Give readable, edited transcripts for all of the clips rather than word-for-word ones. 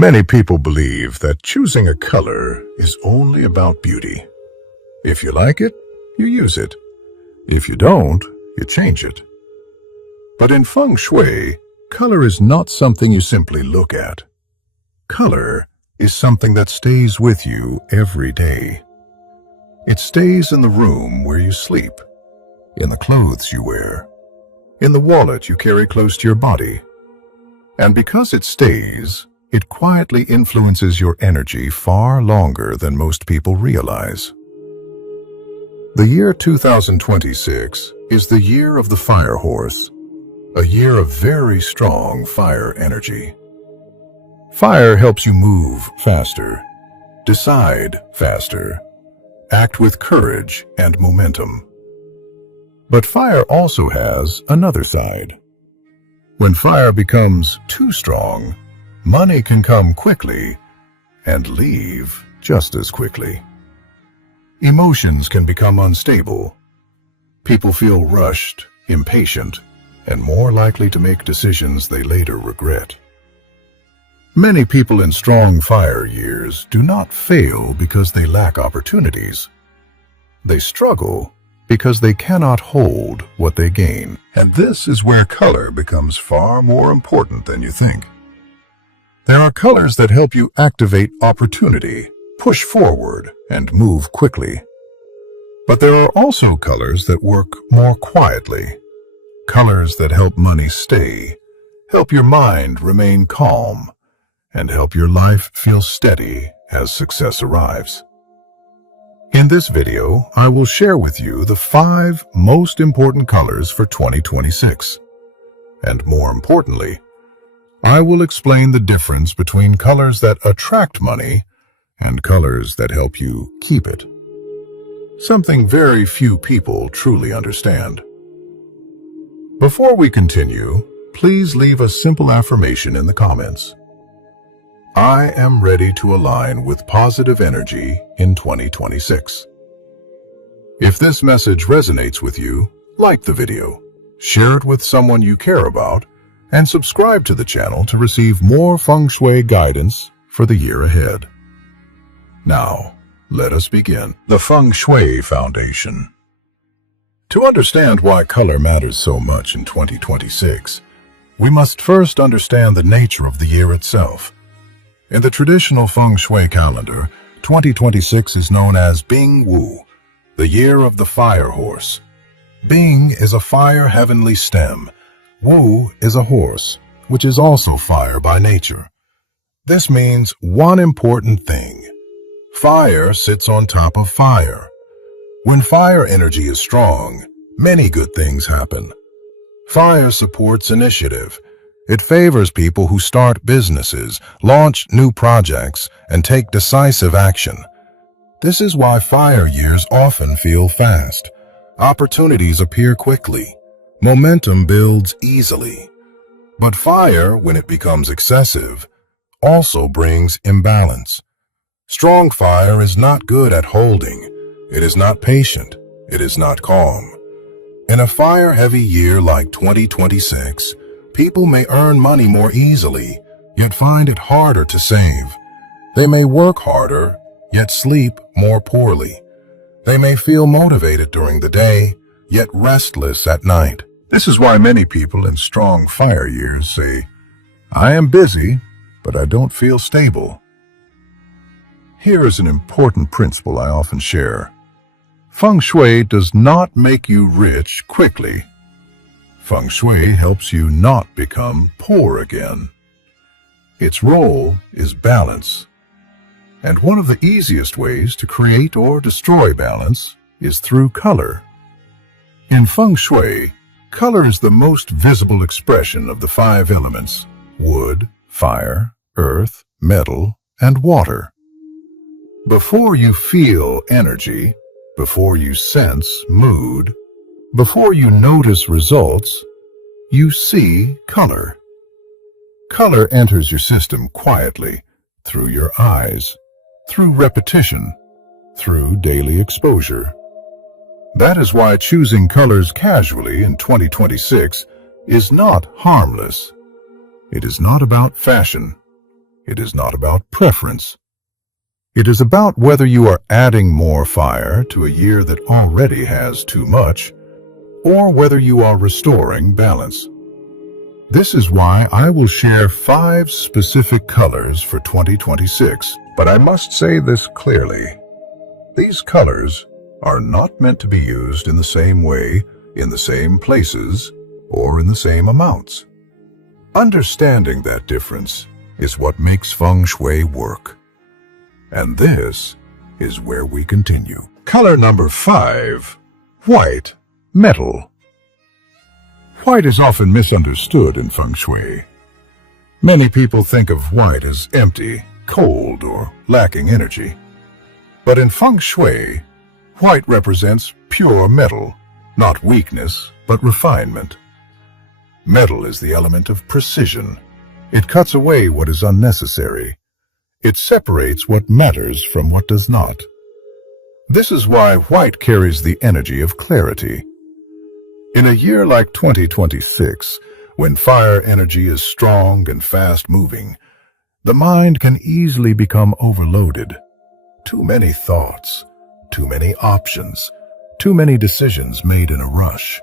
Many people believe that choosing a color is only about beauty. If you like it, you use it. If you don't, you change it. But in Feng Shui, color is not something you simply look at. Color is something that stays with you every day. It stays in the room where you sleep, in the clothes you wear, in the wallet you carry close to your body. And because it stays, it quietly influences your energy far longer than most people realize. The year 2026 is the year of the fire horse, a year of very strong fire energy. Fire helps you move faster, decide faster, act with courage and momentum. But fire also has another side. When fire becomes too strong, money can come quickly and leave just as quickly. Emotions can become unstable. People feel rushed, impatient, and more likely to make decisions they later regret. Many people in strong fire years do not fail because they lack opportunities. They struggle because they cannot hold what they gain. And this is where color becomes far more important than you think. There are colors that help you activate opportunity, push forward, and move quickly. But there are also colors that work more quietly. Colors that help money stay, help your mind remain calm, and help your life feel steady as success arrives. In this video, I will share with you the 5 most important colors for 2026. And more importantly, I will explain the difference between colors that attract money and colors that help you keep it. Something very few people truly understand. Before we continue, please leave a simple affirmation in the comments. I am ready to align with positive energy in 2026. If this message resonates with you, like the video, share it with someone you care about, and subscribe to the channel to receive more Feng Shui guidance for the year ahead. Now, let us begin. The Feng Shui Foundation. To understand why color matters so much in 2026, we must first understand the nature of the year itself. In the traditional Feng Shui calendar, 2026 is known as Bing Wu, the year of the fire horse. Bing is a fire heavenly stem. Wu is a horse, which is also fire by nature. This means one important thing. Fire sits on top of fire. When fire energy is strong, many good things happen. Fire supports initiative. It favors people who start businesses, launch new projects, and take decisive action. This is why fire years often feel fast. Opportunities appear quickly. Momentum builds easily. But fire, when it becomes excessive, also brings imbalance. Strong fire is not good at holding. It is not patient. It is not calm. In a fire-heavy year like 2026, people may earn money more easily, yet find it harder to save. They may work harder, yet sleep more poorly. They may feel motivated during the day, yet restless at night. This is why many people in strong fire years say, I am busy, but I don't feel stable. Here is an important principle I often share. Feng Shui does not make you rich quickly. Feng Shui helps you not become poor again. Its role is balance. And one of the easiest ways to create or destroy balance is through color. In Feng Shui, color is the most visible expression of the 5 elements: wood, fire, earth, metal, and water. Before you feel energy, before you sense mood, before you notice results, you see color. Color enters your system quietly, through your eyes, through repetition, through daily exposure. That is why choosing colors casually in 2026 is not harmless. It is not about fashion. It is not about preference. It is about whether you are adding more fire to a year that already has too much, or whether you are restoring balance. This is why I will share 5 specific colors for 2026. But I must say this clearly. These colors are not meant to be used in the same way, in the same places, or in the same amounts. Understanding that difference is what makes Feng Shui work. And this is where we continue. Color number 5, white, metal. White is often misunderstood in Feng Shui. Many people think of white as empty, cold, or lacking energy. But in Feng Shui, white represents pure metal, not weakness, but refinement. Metal is the element of precision. It cuts away what is unnecessary. It separates what matters from what does not. This is why white carries the energy of clarity. In a year like 2026, when fire energy is strong and fast-moving, the mind can easily become overloaded. Too many thoughts, too many options, too many decisions made in a rush.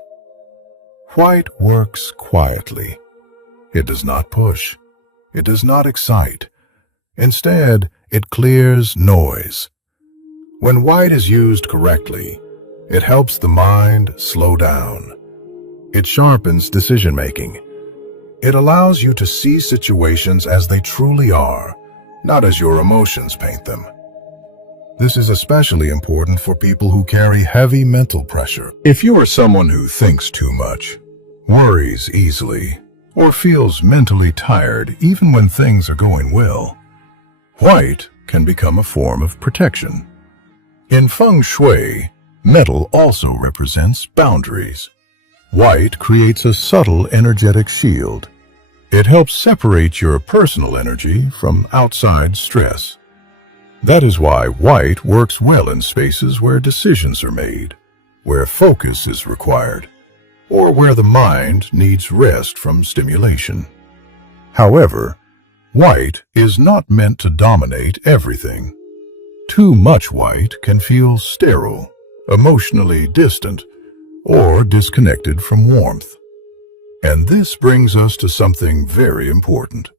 White works quietly. It does not push. It does not excite. Instead, it clears noise. When white is used correctly, it helps the mind slow down. It sharpens decision-making. It allows you to see situations as they truly are, not as your emotions paint them. This is especially important for people who carry heavy mental pressure. If you are someone who thinks too much, worries easily, or feels mentally tired even when things are going well, white can become a form of protection. In Feng Shui, metal also represents boundaries. White creates a subtle energetic shield. It helps separate your personal energy from outside stress. That is why white works well in spaces where decisions are made, where focus is required, or where the mind needs rest from stimulation. However, white is not meant to dominate everything. Too much white can feel sterile, emotionally distant, or disconnected from warmth. And this brings us to something very important.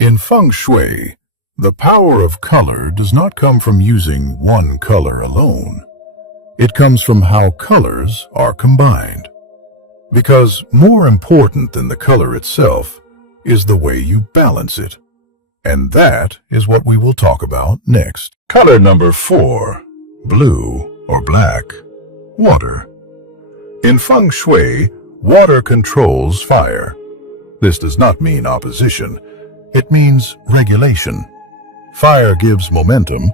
In Feng Shui, the power of color does not come from using one color alone. It comes from how colors are combined. Because more important than the color itself is the way you balance it. And that is what we will talk about next. Color number 4, blue or black, water. In Feng Shui, water controls fire. This does not mean opposition. It means regulation. Fire gives momentum,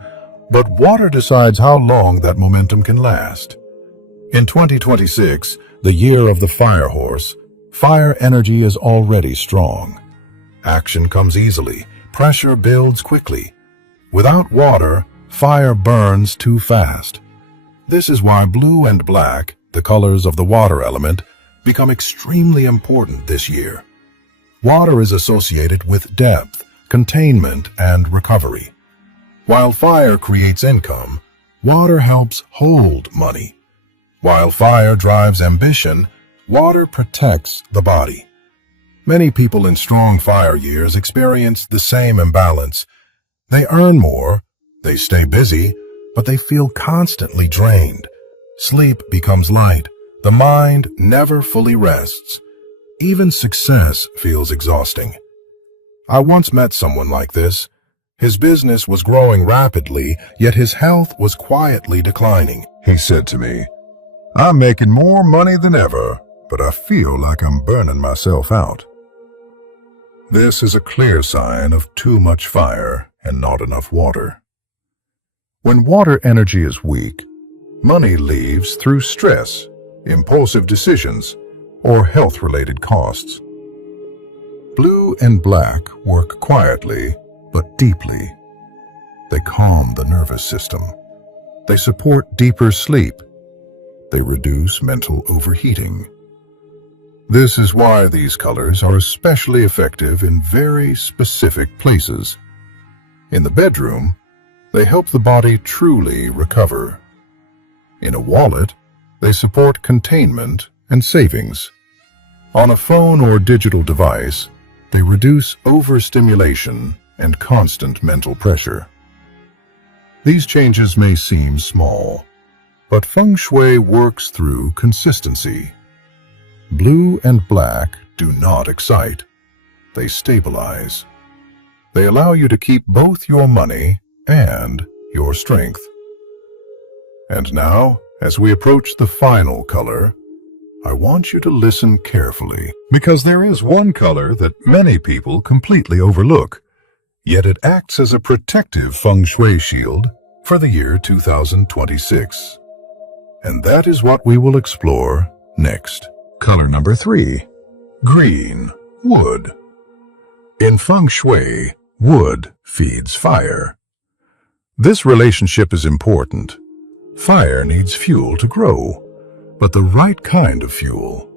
but water decides how long that momentum can last. In 2026, the year of the fire horse, fire energy is already strong. Action comes easily. Pressure builds quickly. Without water, fire burns too fast. This is why blue and black, the colors of the water element, become extremely important this year. Water is associated with depth, containment, and recovery. While fire creates income, water helps hold money. While fire drives ambition, water protects the body. Many people in strong fire years experience the same imbalance. They earn more, they stay busy, but they feel constantly drained. Sleep becomes light. The mind never fully rests. Even success feels exhausting. I once met someone like this. His business was growing rapidly, yet his health was quietly declining. He said to me, "I'm making more money than ever, but I feel like I'm burning myself out." This is a clear sign of too much fire and not enough water. When water energy is weak, money leaves through stress, impulsive decisions, or health-related costs. Blue and black work quietly but deeply. They calm the nervous system. They support deeper sleep. They reduce mental overheating. This is why these colors are especially effective in very specific places In the bedroom, they help the body truly recover. In a wallet, they support containment and savings. On a phone or digital device, they reduce overstimulation and constant mental pressure. These changes may seem small, but Feng Shui works through consistency. Blue and black do not excite. They stabilize. They allow you to keep both your money and your strength. And now, as we approach the final color, I want you to listen carefully, because there is one color that many people completely overlook, yet it acts as a protective Feng Shui shield for the year 2026. And that is what we will explore next. Color number 3, green, wood. In Feng Shui, wood feeds fire. This relationship is important. Fire needs fuel to grow, but the right kind of fuel.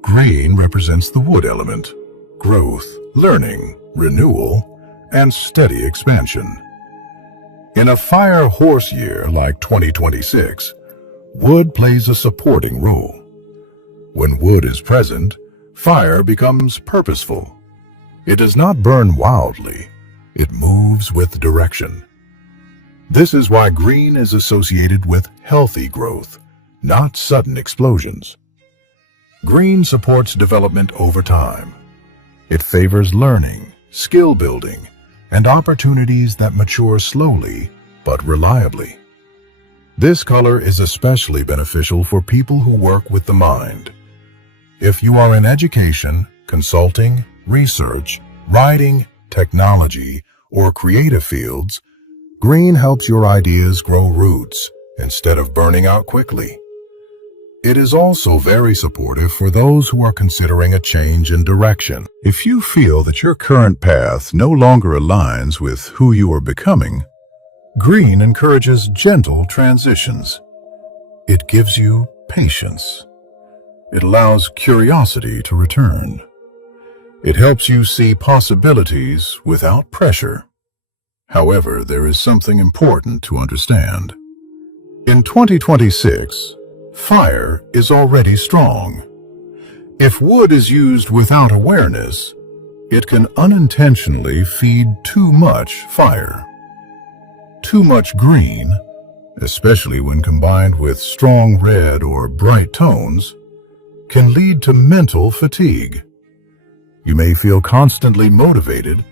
Green represents the wood element, growth, learning, renewal, and steady expansion. In a fire horse year like 2026, wood plays a supporting role. When wood is present, fire becomes purposeful. It does not burn wildly. It moves with direction. This is why green is associated with healthy growth, not sudden explosions. Green supports development over time. It favors learning, skill building, and opportunities that mature slowly but reliably. This color is especially beneficial for people who work with the mind. If you are in education, consulting, research, writing, technology, or creative fields, green helps your ideas grow roots instead of burning out quickly. It is also very supportive for those who are considering a change in direction. If you feel that your current path no longer aligns with who you are becoming, green encourages gentle transitions. It gives you patience. It allows curiosity to return. It helps you see possibilities without pressure. However, there is something important to understand. In 2026, fire is already strong. If wood is used without awareness, it can unintentionally feed too much fire. Too much green, especially when combined with strong red or bright tones, can lead to mental fatigue. You may feel constantly motivated,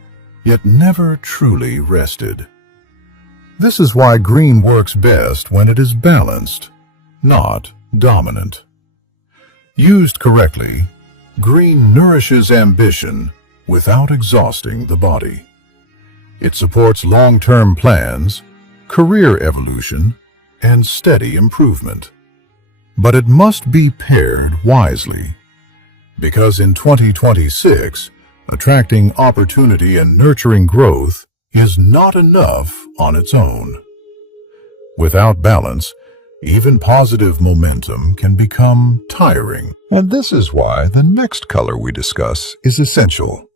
yet never truly rested. This is why green works best when it is balanced, not dominant. Used correctly, green nourishes ambition without exhausting the body. It supports long-term plans, career evolution, and steady improvement. But it must be paired wisely, because in 2026, attracting opportunity and nurturing growth is not enough on its own. Without balance, even positive momentum can become tiring. And this is why the next color we discuss is essential.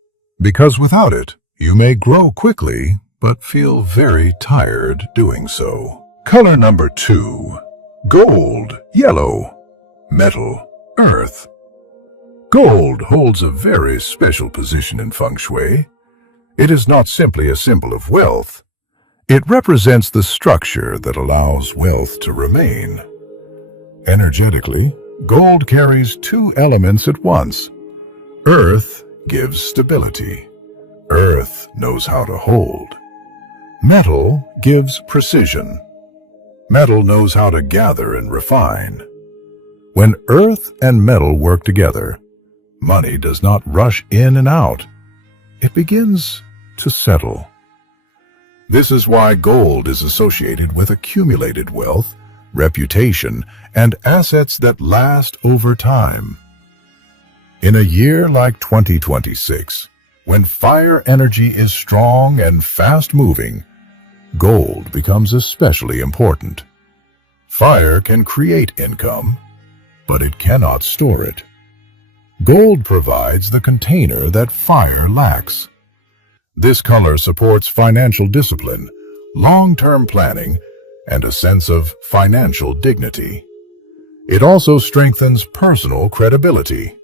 Because without it, you may grow quickly, but feel very tired doing so. Color number 2, gold, yellow, metal, earth. Gold holds a very special position in Feng Shui. It is not simply a symbol of wealth. It represents the structure that allows wealth to remain. Energetically, gold carries two elements at once. Earth gives stability. Earth knows how to hold. Metal gives precision. Metal knows how to gather and refine. When earth and metal work together, money does not rush in and out. It begins to settle. This is why gold is associated with accumulated wealth, reputation, and assets that last over time. In a year like 2026, when fire energy is strong and fast-moving, gold becomes especially important. Fire can create income, but it cannot store it. Gold provides the container that fire lacks. This color supports financial discipline, long-term planning, and a sense of financial dignity. It also strengthens personal credibility.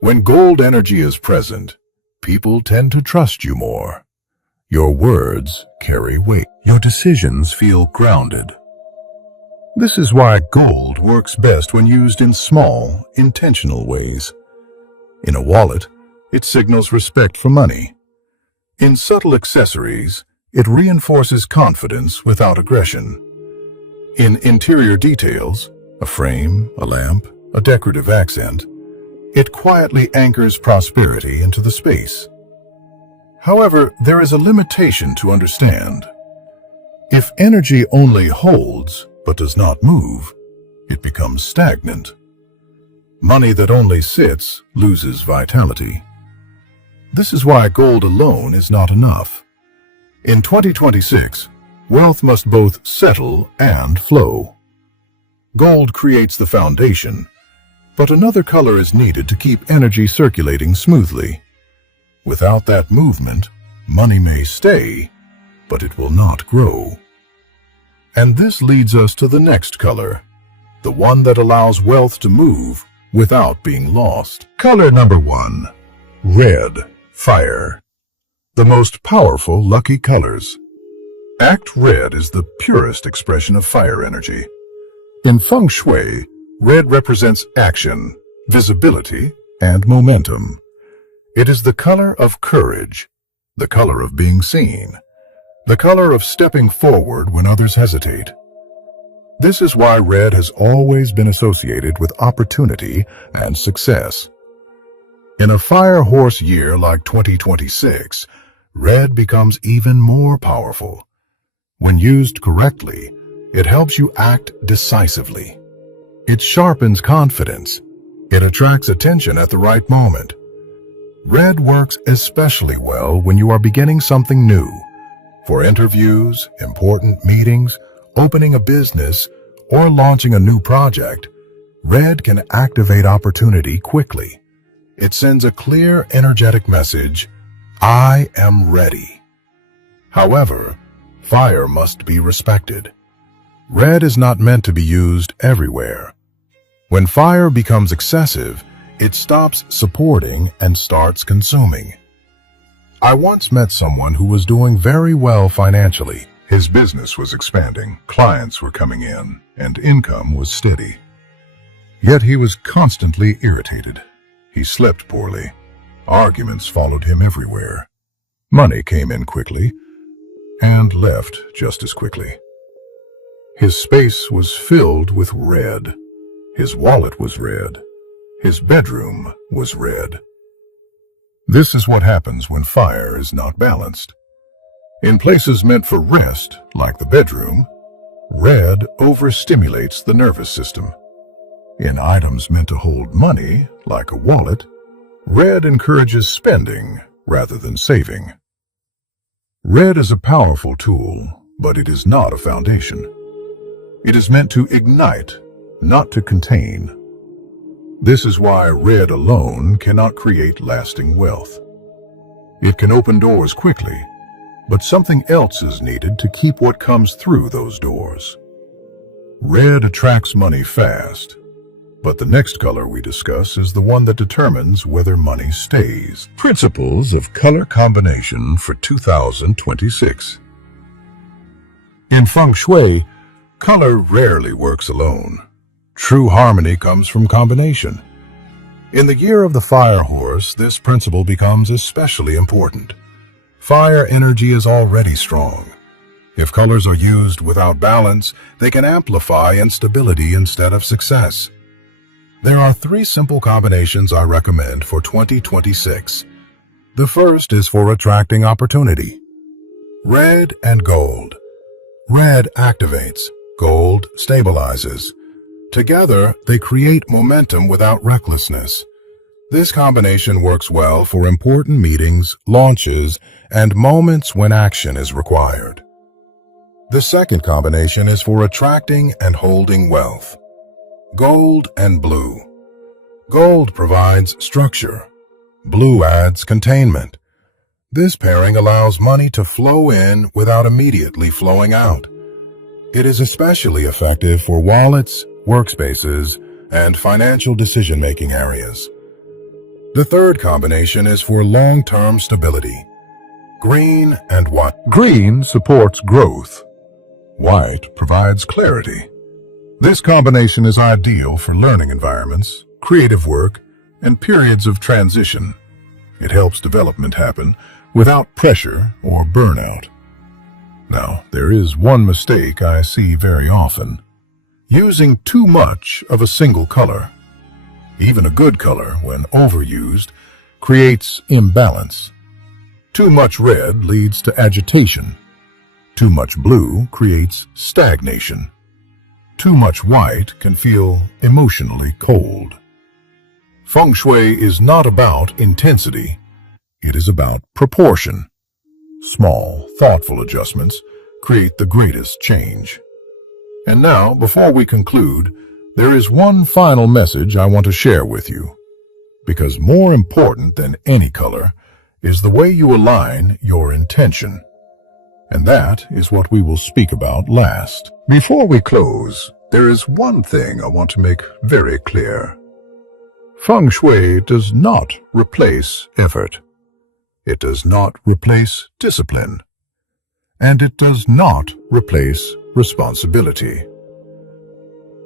When gold energy is present, people tend to trust you more. Your words carry weight. Your decisions feel grounded. This is why gold works best when used in small, intentional ways. In a wallet, it signals respect for money. In subtle accessories, it reinforces confidence without aggression. In interior details, a frame, a lamp, a decorative accent, it quietly anchors prosperity into the space. However, there is a limitation to understand. If energy only holds but does not move, it becomes stagnant. Money that only sits loses vitality. This is why gold alone is not enough. In 2026, wealth must both settle and flow. Gold creates the foundation, but another color is needed to keep energy circulating smoothly. Without that movement, money may stay, but it will not grow. And this leads us to the next color, the one that allows wealth to move without being lost. Color number 1, red, fire. The most powerful lucky colors. Act red is the purest expression of fire energy. In Feng Shui, red represents action, visibility, and momentum. It is the color of courage, the color of being seen, the color of stepping forward when others hesitate. This is why red has always been associated with opportunity and success. In a fire horse year like 2026, red becomes even more powerful. When used correctly, it helps you act decisively. It sharpens confidence. It attracts attention at the right moment. Red works especially well when you are beginning something new. For interviews, important meetings, opening a business, or launching a new project, red can activate opportunity quickly. It sends a clear, energetic message, I am ready. However, fire must be respected. Red is not meant to be used everywhere. When fire becomes excessive, it stops supporting and starts consuming. I once met someone who was doing very well financially. His business was expanding, clients were coming in, and income was steady. Yet he was constantly irritated. He slept poorly. Arguments followed him everywhere. Money came in quickly and left just as quickly. His space was filled with red. His wallet was red. His bedroom was red. This is what happens when fire is not balanced. In places meant for rest, like the bedroom, red overstimulates the nervous system. In items meant to hold money, like a wallet, red encourages spending rather than saving. Red is a powerful tool, but it is not a foundation. It is meant to ignite, not to contain. This is why red alone cannot create lasting wealth. It can open doors quickly, but something else is needed to keep what comes through those doors. Red attracts money fast, but the next color we discuss is the one that determines whether money stays. Principles of color combination for 2026. In Feng Shui, color rarely works alone. True harmony comes from combination. In the year of the fire horse, this principle becomes especially important. Fire energy is already strong. If colors are used without balance, they can amplify instability instead of success. There are 3 simple combinations I recommend for 2026. The first is for attracting opportunity. Red and gold. Red activates, gold stabilizes. Together, they create momentum without recklessness. This combination works well for important meetings, launches, and moments when action is required. The second combination is for attracting and holding wealth. Gold and blue. Gold provides structure. Blue adds containment. This pairing allows money to flow in without immediately flowing out. It is especially effective for wallets, workspaces, and financial decision-making areas. The third combination is for long-term stability. Green and white. Green supports growth. White provides clarity. This combination is ideal for learning environments, creative work, and periods of transition. It helps development happen without pressure or burnout. Now, there is one mistake I see very often: using too much of a single color. Even a good color, when overused, creates imbalance. Too much red leads to agitation. Too much blue creates stagnation. Too much white can feel emotionally cold. Feng Shui is not about intensity. It is about proportion. Small, thoughtful adjustments create the greatest change. And now, before we conclude, there is one final message I want to share with you. Because more important than any color is the way you align your intention. And that is what we will speak about last. Before we close, there is one thing I want to make very clear. Feng Shui does not replace effort. It does not replace discipline. And it does not replace responsibility.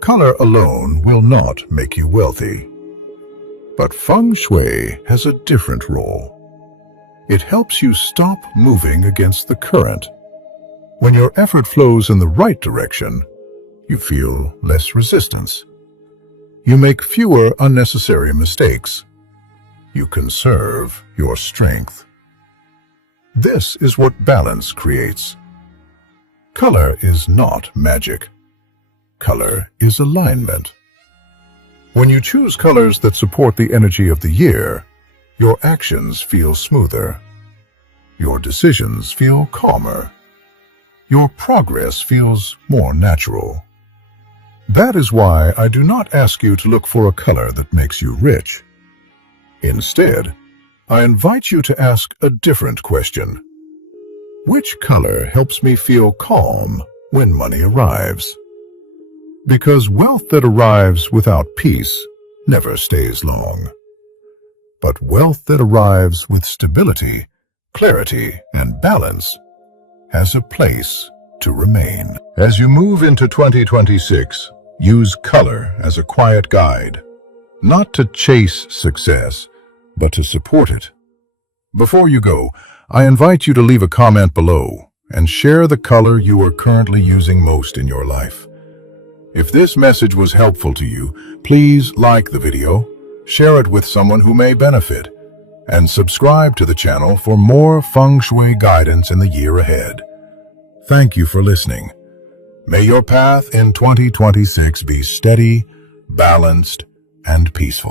Color alone will not make you wealthy. But Feng Shui has a different role. It helps you stop moving against the current. When your effort flows in the right direction, you feel less resistance. You make fewer unnecessary mistakes. You conserve your strength. This is what balance creates. Color is not magic. Color is alignment. When you choose colors that support the energy of the year, your actions feel smoother. Your decisions feel calmer. Your progress feels more natural. That is why I do not ask you to look for a color that makes you rich. Instead, I invite you to ask a different question. Which color helps me feel calm when money arrives? Because wealth that arrives without peace never stays long. But wealth that arrives with stability, clarity, and balance has a place to remain. As you move into 2026, use color as a quiet guide, not to chase success, but to support it. Before you go, I invite you to leave a comment below and share the color you are currently using most in your life. If this message was helpful to you, please like the video, share it with someone who may benefit, and subscribe to the channel for more Feng Shui guidance in the year ahead. Thank you for listening. May your path in 2026 be steady, balanced, and peaceful.